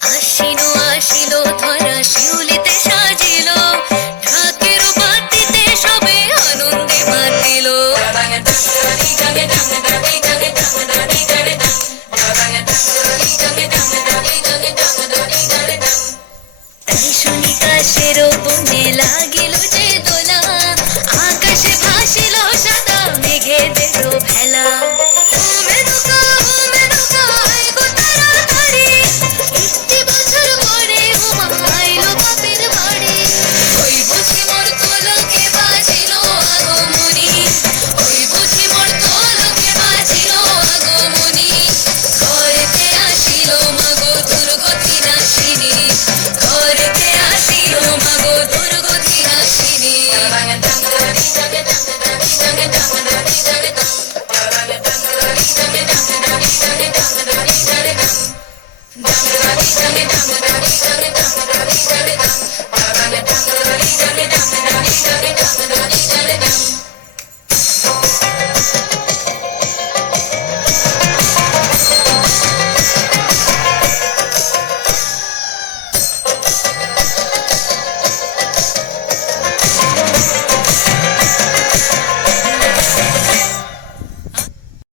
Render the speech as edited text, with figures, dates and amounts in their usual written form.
আশিনো আসিলো ধরা শিউলিতে সাজিল ঢাকের বাতিতে সবে আনন্দে মাতিল তাই শুনি কাশের বনে লাগিল যে দোলা আকাশে ভাসিল সাদা মেঘেদের ভেলা